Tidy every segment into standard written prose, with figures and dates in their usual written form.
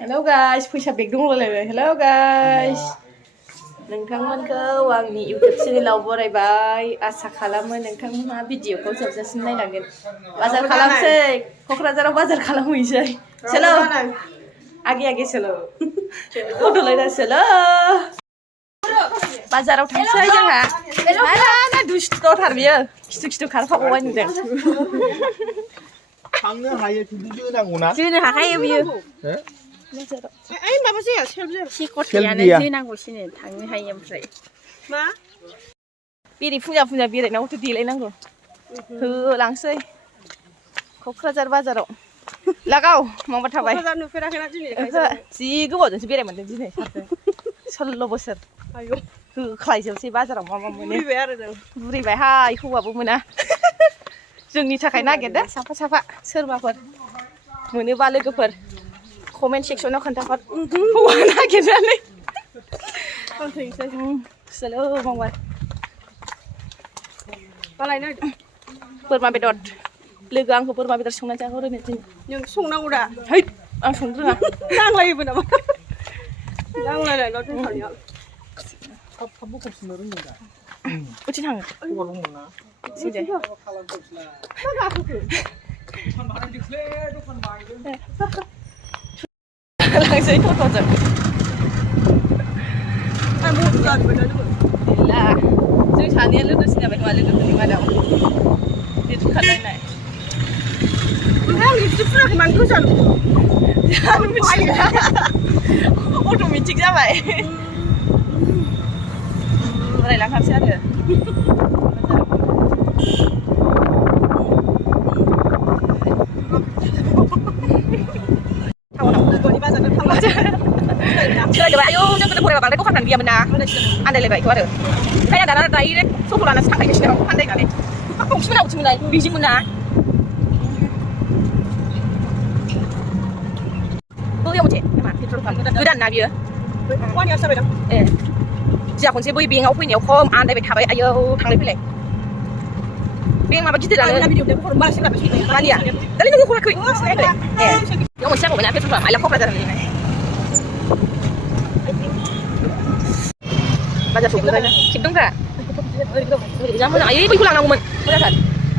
Hello guys, फैसा बेग दंलायलायबाय. Hello guys. नोंथांमोनखौ आंनि YouTube चेनेलाव बरायबाय. आसा खालामो नोंथांमोनहा भिडिअखौ जोबजासिम नायलांगोन. बाजार खालामसै. क'क्राझाराव बाजार खालामहैसै. चलो. आगे आगे चलो. फट'लायना चलो. बाजाराव थांसै जोंहा. ना दुस्थ'थार बियो. खिथु खारफाबावबाय नुदों. थांनो हायो खिन्थु जोनांगौना जोनो हाखायो बियो ओइ माबा जाया सेल्फ सिक'थियानो जोनांगौसिनो थांनो हायो ओमफ्राय मा बेरे फुजा बेरायनायावथ' देलायनांगौ होलांसै क'क्राझार बाजाराव लागाव माबा थाबाय क'क्राझार नुफेराखैना दिनै जि गोबावजोंसो बेराय मोनदों दिनै सारदों 16 बोसोर आयौ होख्लायजोबसै बाजाराव मा मोनो बुरैबाय आरो जों बुरैबायहाय हौवाबो मोना जोंनि थाखाय नागिरदो साफा सोरबाफोर मोनोबा लोगोफोर कमेन्ट सेक्सनाव खोन्थाहर हौवा नागिरनानै सोलो मावबाय बालायनो बोरमा बेदर लोगो आंखौ बोरमा बेदर संना जाहोनो दिनै नों संनांगौ दा है आं संनो रोङा नांलायोबो नामा नांलायलायल' दोनथारनायाव खाबुखौसो रोङो दा उथिं थाङो खबर दंना सिदे लांसै टट'जों गैला जों सानैया लोगोसो जाबाय खोमा लोगोफोरनि मादाव लिटु खालायनाय आं लिपस्टिक फुनाखै मानो गोजा जानो मिथिला अट'मेटिक जाबाय बोरायलांखासै आरो सोलायजोब्बाय आयौ जों गोदो फरायबा बांद्राय दखानफ्रानो गैयामोन ना आन्दायलायबायथ' आरो ओंखायनो दाना डाइरेक्ट सफ' लानासो थांखायो आन्दायनानै गंसे मोनावथिमोनलाय बेजोंमोन ना बैयाव मोनसे नामा पेट्रल पाम्प गोदान ना बियो वानियासो जाबाय दां ए जोंहा खनसे बै बेंकआव फैनायाव खम आन्दायबाय थाबाय आयौ थांलाय फैलाय बेंक माबा गिदिरानो मानिया दालाय नोङो हराखै सिनायाखै ए बेयाव मोनसे जाबावबाय ना पेट्रल पाम्प आइला क'क्राझार होननाय बाजार सौफैबाय ना खेबदोंब्रा जा मोजां आयै बैखौ लांनांगौमोन मोजांथार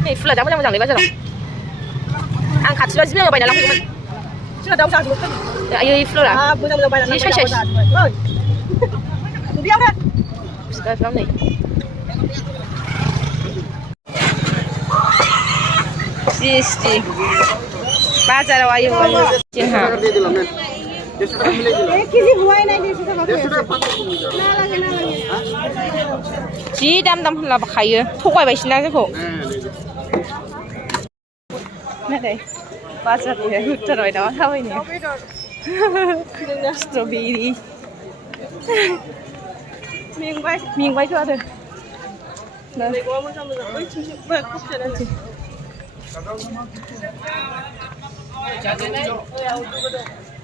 नै फुला जा मोजांलै बाजाराव आं खाथियाव जि मोजां बायना लांफैगौमोन जोंना दाउ जाजोबो आयै फुला मोजां बायना जि साइज बेयावनो बिगाफ्राव नै जि बाजाराव आयौ जोंहा केजि हुआ है ना 150 टाका जि दाम होनलाबाखायो थगायबायसोना जोंखौ नाथाय बाजारनिफ्राय होथारबाय नामा थाबायनो स्ट्रबेरि मेंबायथ' आरो मैगंआ मोजां ओइथिंसो खफसेनो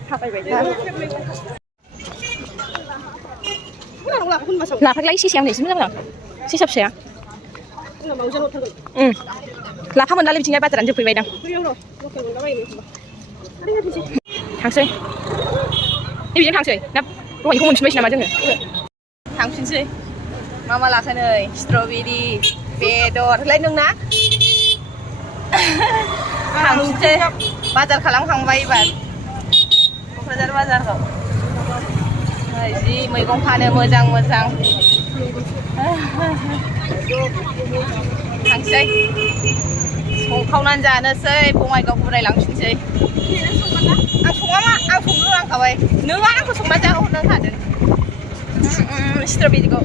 थाबायबाय दा लाफाखौलाय सेसायाव नैसो मोजां सेसा फिसाया लाफा मोनलालै बिथिंजाय बाजारानो जोबफैबायदां थांसै नैबिजों थांसै ना दहायनिखौ मोनफिनबायसो नामा जोङो थांफिनसै मा लाखो नै स्ट्रबेरि बेदरलाय नोंना थांफिनसै बाजार खालामखांबाय एबार क'क्राझार बाजाराव जि मैगं फानो मोजां थांसै संखावनानै जानोसै बङाइगाव बुरायलांफिनसै आं सङामा आं संनो रोंखाबाय नों आंखौ संना जाहोहरनो हादों स्ट्रबेरिखौ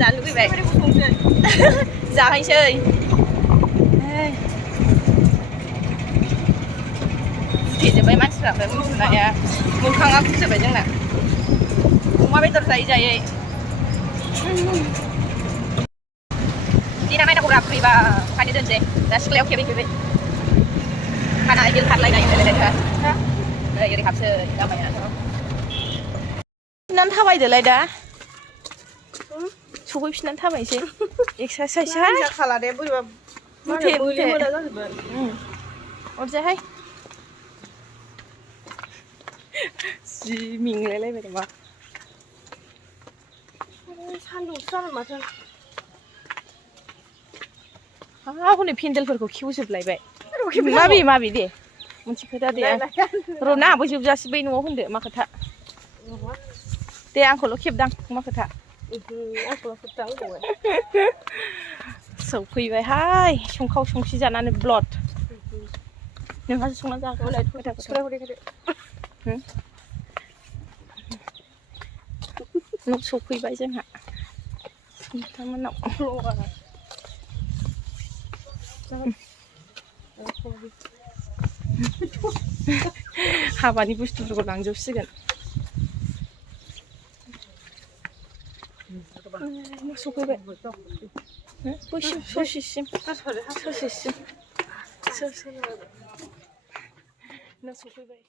जानो लुबैबाय जाहैसै फुथेजोब्बाय मानसिफ्राबो उन्दुनाया मोखाङा फुजोब्बाय जोंना अमा बेदर जायै दिना नायनांगौब्रा फैबा ओंखायनो दोनसै दा सिख्लायाव खेबै खाना आइगेल खारलायनाय नै ओरै हाबसै लामायाथ' फिनानै थाबायदोलाय दा सफैफिननानै थाबायसै एक्सारसाइस खाला दे बोरैबा बुथे मोना जाजोबो अरजाहाय जि मिंलायलायबाय नामा सान्दुं जानो माथो हनै पेन्देलफोरखौ खेवजोबलायबाय माबे दे मोनसे खोथा दे र' ना आंबो जोबजासे बै न'आव होनदो मा खोथा दे आंखौल' खेबदां मा खोथा सौफैबायहाय संखाव संख्रि जानानै ब्लड नोंहासो संना जाखो न' सौफैबाय जोंहा नोंथांमोननाव हाबानि बुस्थुफोरखौ लांजोबसिगोन सौफैबाय बैसिम ससेसिम न' सौफैबाय